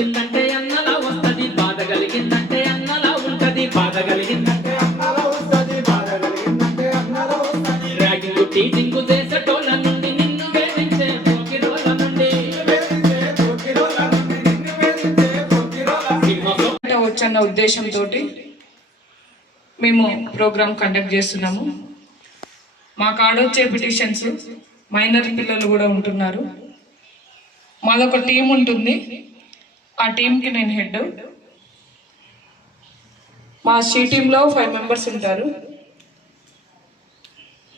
వచ్చిందంటే అన్నలా వస్తది బాధ కలిగిందంటే అన్నలా ఉంటది బాధ కలిగిందంటే అంటే వస్తది బాధ కలిగిందంటే అన్నలో వస్తది. ర్యాగింగ్ టీచింగ్ చేసేటోళ్ళ నుండి నిన్ను వేధించే నుండి. వేధించే పోకిరోల నుండి వచ్చన్న ఉద్దేశంతో మేము ప్రోగ్రామ్ కండక్ట్ చేస్తున్నాము. మా కాడొచ్చే పిటిషన్స్ మైనర్ పిల్లలు కూడా ఉంటున్నారు. మాదొక టీం ఉంటుంది. ఆ టీంకి నేను హెడ్. మా సి టీంలో ఫైవ్ మెంబర్స్ ఉంటారు.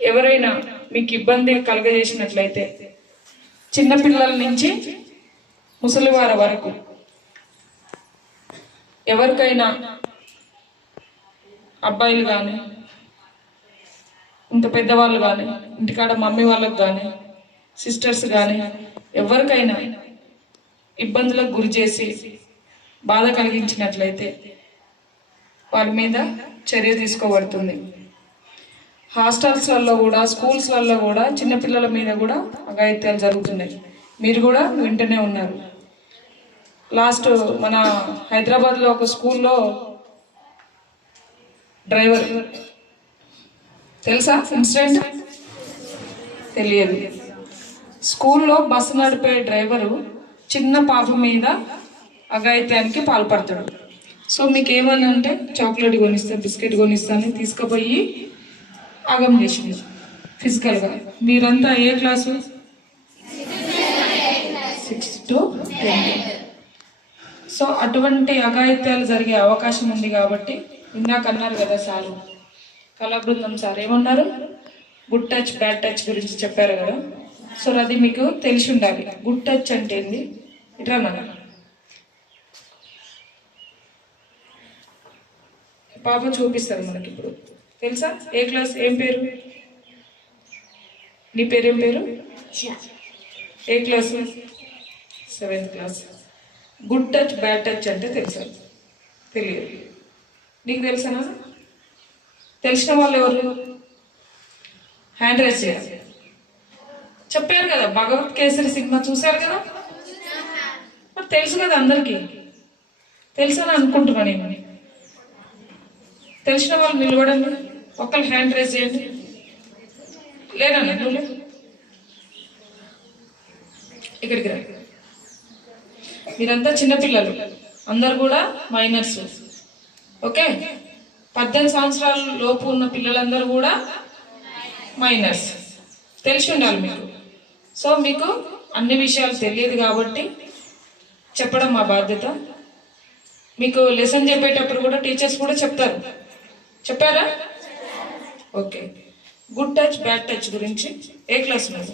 ఎవరైనా మీకు ఇబ్బంది కలుగజేసినట్లయితే చిన్నపిల్లల నుంచి ముసలివారి వరకు ఎవరికైనా అబ్బాయిలు కానీ ఇంత పెద్దవాళ్ళు కానీ ఇంటికాడ మమ్మీ వాళ్ళకి కానీ సిస్టర్స్ కానీ ఎవరికైనా ఇబ్బందులకు గురి చేసి బాధ కలిగించినట్లయితే వారి మీద చర్య తీసుకోబడుతుంది. హాస్టల్స్లలో కూడా స్కూల్స్లలో కూడా చిన్నపిల్లల మీద కూడా అఘాయిత్యాలు జరుగుతున్నాయి. మీరు కూడా వింటూనే ఉన్నారు. లాస్ట్ మన హైదరాబాద్లో ఒక స్కూల్లో డ్రైవర్ తెలుసా ఇన్సిడెంట్? తెలియదు. స్కూల్లో బస్సు నడిపే డ్రైవరు చిన్న పాప మీద అఘాయిత్యానికి పాల్పడతాడు. సో మీకు ఏమని అంటే చాక్లెట్ కొనిస్తా బిస్కెట్ కొనిస్తాను తీసుకుపోయి అగం చేసింది. ఫిజికల్గా మీరంతా ఏ class? Six to ten so అటువంటి అఘాయిత్యాలు జరిగే అవకాశం ఉంది కాబట్టి ఇందాక అన్నారు కదా సారు కళాబృందం సార్ ఏమన్నారు? గుడ్ టచ్ బ్యాడ్ టచ్ గురించి చెప్పారు కదా. సో అది మీకు తెలిసి ఉండాలి. గుడ్ టచ్ అంటే ఏంది? మన పాప చూపిస్తారు మనకి ఇప్పుడు తెలుసా? ఏ క్లాస్? ఏం పేరు? నీ పేరేం పేరు? ఏ class? Seventh class. Good touch bad touch అంటే తెలుసా? తెలియదు. నీకు తెలుసనా? తెలిసిన వాళ్ళు ఎవరు? హ్యాండ్ రైస్ చేయాలి. చెప్పారు కదా భగవత్ కేసరి సినిమా చూశారు కదా? తెలుసు కదా అందరికీ? తెలుసని అనుకుంటున్నా నేను. తెలిసిన వాళ్ళు నిలబడండి. ఒక్కరు హ్యాండ్ రైస్ చేయండి. లేనన్నా నువ్వు ఇక్కడికి రా. మీరంతా చిన్నపిల్లలు అందరు కూడా మైనర్స్ ఓకే? పద్దెనిమిది సంవత్సరాల లోపు ఉన్న పిల్లలందరూ కూడా మైనర్స్ తెలిసి ఉండాలి మీకు. సో మీకు అన్ని విషయాలు తెలియదు కాబట్టి చెప్పడం మా బాధ్యత. మీకు లెసన్ చెప్పేటప్పుడు కూడా టీచర్స్ కూడా చెప్తారు. చెప్పారా? Okay. Good touch bad touch గురించి ఏ క్లాస్ మీద